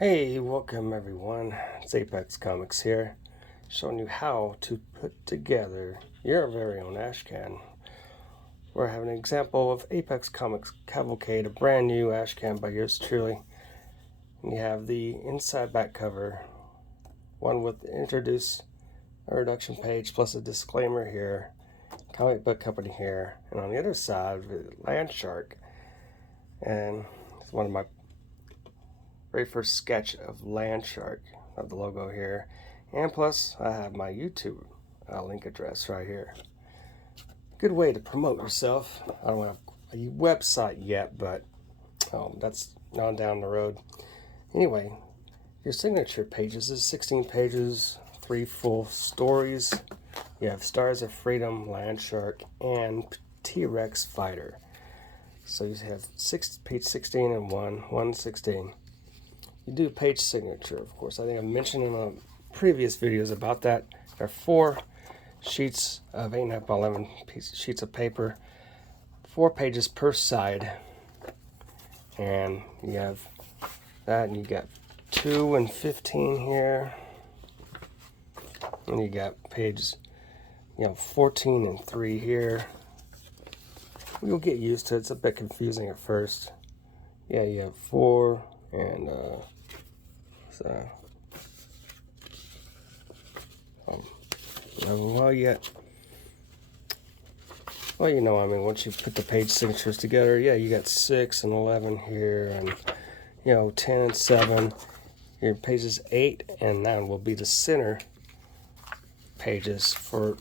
Hey, welcome everyone. It's Apex Comics here, showing you how to put together your very own Ashcan. We're having an example of Apex Comics Cavalcade, a brand new Ashcan by yours truly. And you have the inside back cover, one with the introduce a reduction page plus a disclaimer here, comic book company here, and on the other side, Land Shark. And it's one of my very first sketch of Land Shark, of the logo here, and plus I have my YouTube link address right here. Good way to promote yourself. I don't have a website yet, but that's on down the road. Anyway, your signature pages is 16 pages, 3 full stories. You have Stars of Freedom, Land Shark, and T-Rex Fighter. So you have page 16 and 116. You do page signature, of course. I think I mentioned in the previous videos about that. There are 4 sheets of 8.5 by 11 sheets of paper, 4 pages per side, and you have that, and you got 2 and 15 here, and you got pages 14 and 3 here. You'll get used to it. It's a bit confusing at first. Yeah, you have 4 and once you put the page signatures together, yeah, you got 6 and 11 here, and 10 and 7. Your pages 8 and 9 will be the center pages for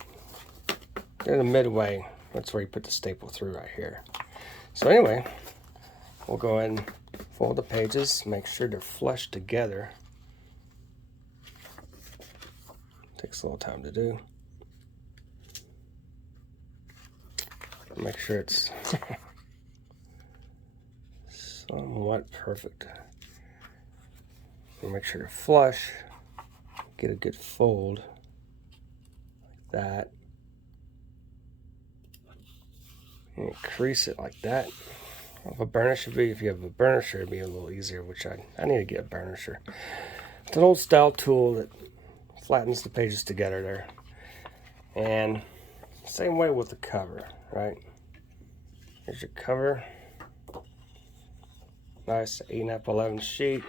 in the midway. That's where you put the staple through right here. So anyway, we'll go ahead and fold the pages, make sure they're flush together. Takes a little time to do. Make sure it's somewhat perfect. And make sure they're flush. Get a good fold like that. And crease it like that. If a burnish would be, if you have a burnisher, it'd be a little easier, which I need to get a burnisher. It's an old style tool that flattens the pages together there. And same way with the cover, right? Here's your cover. Nice 8.5 by 11 sheet.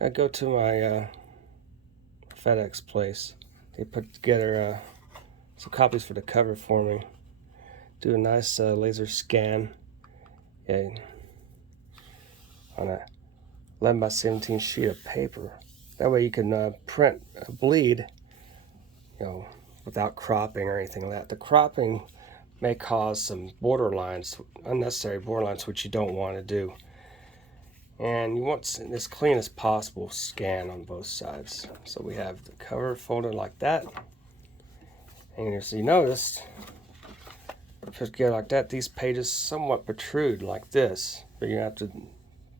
I go to my FedEx place. They put together some copies for the cover for me. Do a nice laser scan, on a 11 by 17 sheet of paper. That way you can print a bleed, without cropping or anything like that. The cropping may cause some borderlines, unnecessary borderlines, which you don't want to do. And you want as clean as possible scan on both sides. So we have the cover folded like that. And as you noticed, just get like that, these pages somewhat protrude like this, but you have to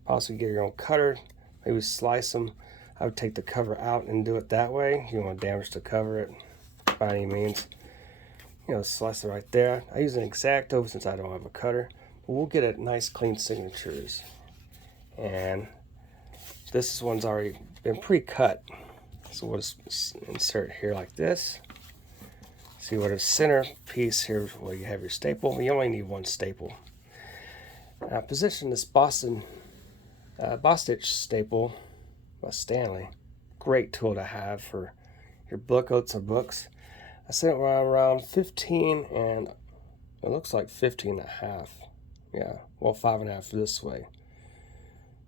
possibly get your own cutter, maybe slice them. I would take the cover out and do it that way. You don't want to damage the cover by any means. Slice it right there. I use an X-Acto since I don't have a cutter, but we'll get a nice clean signatures. And this one's already been pre-cut, so we'll just insert here like this. See what a center piece here where you have your staple. You only need one staple. Now position this Boss Stitch staple by Stanley. Great tool to have for your bookouts or books. I set it around 15 and it looks like 15 and a half. Yeah, well 5.5 this way.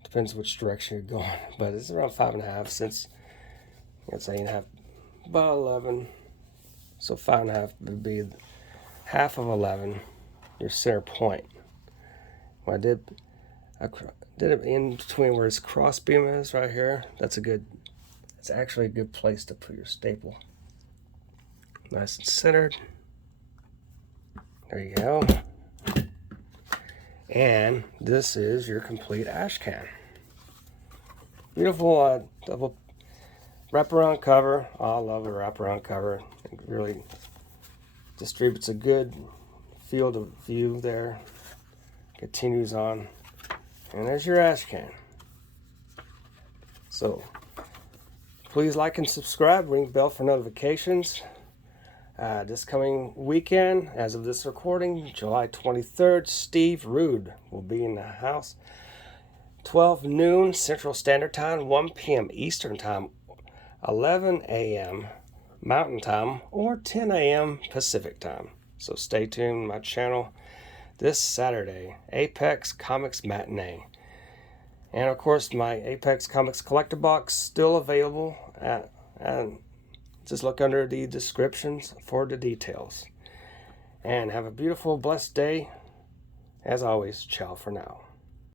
Depends which direction you're going, but it's around 5.5 since it's 8.5 by 11. So 5.5 would be half of 11, your center point. What I did it in between where his cross beam is right here. It's actually a good place to put your staple. Nice and centered. There you go. And this is your complete Ashcan. Beautiful double wraparound cover. I love a wraparound cover. It really distributes a good field of view there. Continues on And there's your Ashcan. So please like and subscribe. Ring the bell for notifications. This coming weekend, as of this recording, July 23rd, Steve Rude will be in the house. 12 noon Central Standard Time, 1 p.m. Eastern Time, 11 a.m. Mountain Time, or 10 a.m. Pacific Time. So stay tuned to my channel this Saturday, Apex Comix Matinee. And of course, my Apex Comix collector box still available. And just look under the descriptions for the details. And have a beautiful, blessed day. As always, ciao for now.